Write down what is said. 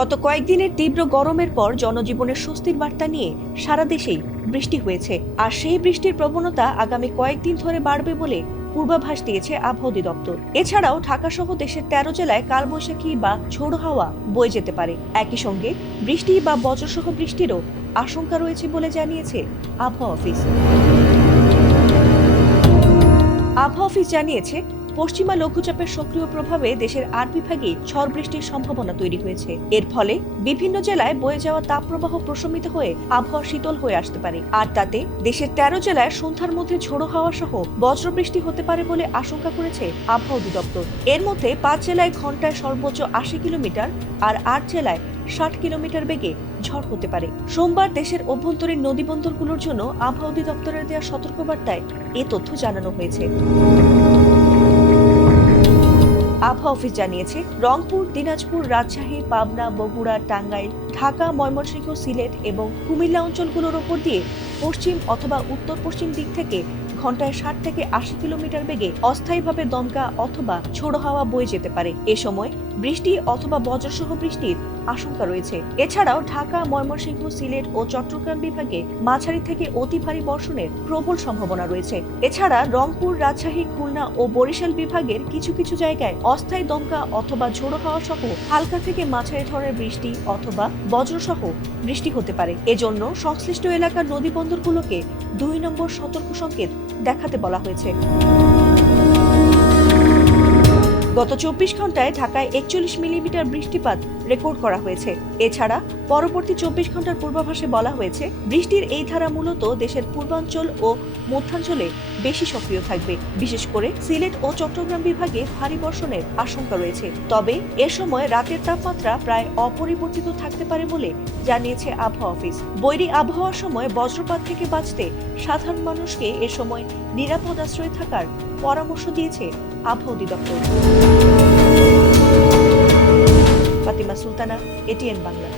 গত কয়েকদিনের তীব্র গরমের পর জনজীবনের স্বস্তির বার্তা নিয়ে সারা দেশেই বৃষ্টি হয়েছে, আর সেই বৃষ্টির প্রবণতা আগামী কয়েকদিন ধরে বাড়বে বলে পূর্বাভাস দিয়েছে আবহাওয়া অধিদপ্তর। এছাড়াও ঢাকা সহ দেশের 13 জেলায় কালবৈশাখী বা ঝোড়ো হাওয়া বয়ে যেতে পারে। একই সঙ্গে বৃষ্টি বা বজ্রসহ বৃষ্টিরও আশঙ্কা রয়েছে বলে জানিয়েছে আবহাওয়া অফিস। আবহাওয়া অফিস জানিয়েছে, পশ্চিমা লঘুচাপের সক্রিয় প্রভাবে দেশের 8 বিভাগে ঝড় বৃষ্টির সম্ভাবনা তৈরি হয়েছে। এর ফলে বিভিন্ন জেলায় বয়ে যাওয়া তাপপ্রবাহ প্রশমিত হয়ে আবহাওয়া শীতল হয়ে আসতে পারে, আর তাতে দেশের 13 জেলায় সন্ধ্যার মধ্যে ঝোড়ো হাওয়া সহ বজ্রবৃষ্টি হতে পারে বলে আশঙ্কা করেছে আবহাওয়া অধিদপ্তর। এর মধ্যে 5 জেলায় ঘন্টায় সর্বোচ্চ 80 কিলোমিটার আর 8 জেলায় 60 কিলোমিটার বেগে ঝড় হতে পারে। সোমবার দেশের অভ্যন্তরীণ নদীবন্দরগুলোর জন্য আবহাওয়া অধিদপ্তরের দেওয়া সতর্কবার্তায় এ তথ্য জানানো হয়েছে। আবহাওয়া অফিস জানিয়েছে, রংপুর, দিনাজপুর, রাজশাহী, পাবনা, বগুড়া, টাঙ্গাইল, ঢাকা, ময়মনসিংহ, সিলেট এবং কুমিল্লা অঞ্চলগুলোর ওপর দিয়ে পশ্চিম অথবা উত্তর পশ্চিম দিক থেকে ঘন্টায় 60 থেকে 80 কিলোমিটার বেগে অস্থায়ীভাবে দমকা অথবা ঝোড়ো হাওয়া বয়ে যেতে পারে। এ সময় বৃষ্টি অথবা বজ্রসহ বৃষ্টির আশঙ্কা রয়েছে। এছাড়াও ঢাকা, ময়মনসিংহ, সিলেট ও চট্টগ্রাম বিভাগে মাঝারি থেকে অতি ভারী বর্ষণের প্রবল সম্ভাবনা রয়েছে। এছাড়া রংপুর, রাজশাহী, খুলনা ও বরিশাল বিভাগের কিছু কিছু জায়গায় অস্থায়ী দমকা অথবা ঝোড়ো হাওয়া সহ হালকা থেকে মাঝারি ধরনের বৃষ্টি অথবা বজ্রসহ বৃষ্টি হতে পারে। এজন্য সংশ্লিষ্ট এলাকার নদীবন্দরগুলোকে 2 নম্বর সতর্ক সংকেত দেখাতে বলা হয়েছে। গত 24 ঘন্টায় ঢাকায় 41 মিলিমিটার বৃষ্টিপাত রেকর্ড করা হয়েছে। এছাড়া পরবর্তী 24 ঘন্টার পূর্বাভাসে বলা হয়েছে, বৃষ্টির এই ধারা মূলত দেশের পূর্বাঞ্চল ও মধ্যাঞ্চলে বেশি সক্রিয় থাকবে। বিশেষ করে সিলেট ও চট্টগ্রাম বিভাগে ভারী বর্ষণের আশঙ্কা রয়েছে। তবে এ সময় রাতের তাপমাত্রা প্রায় অপরিবর্তিত থাকতে পারে বলে জানিয়েছে আবহাওয়া অফিস। বৈরী আবহাওয়ার সময় বজ্রপাত থেকে বাঁচতে সাধারণ মানুষকে এ সময় নিরাপদ আশ্রয়ে থাকার পরামর্শ দিয়েছে আবহাওয়া অধিদপ্তর। ফাতিমা সুলতানা, এটিএন বাংলা।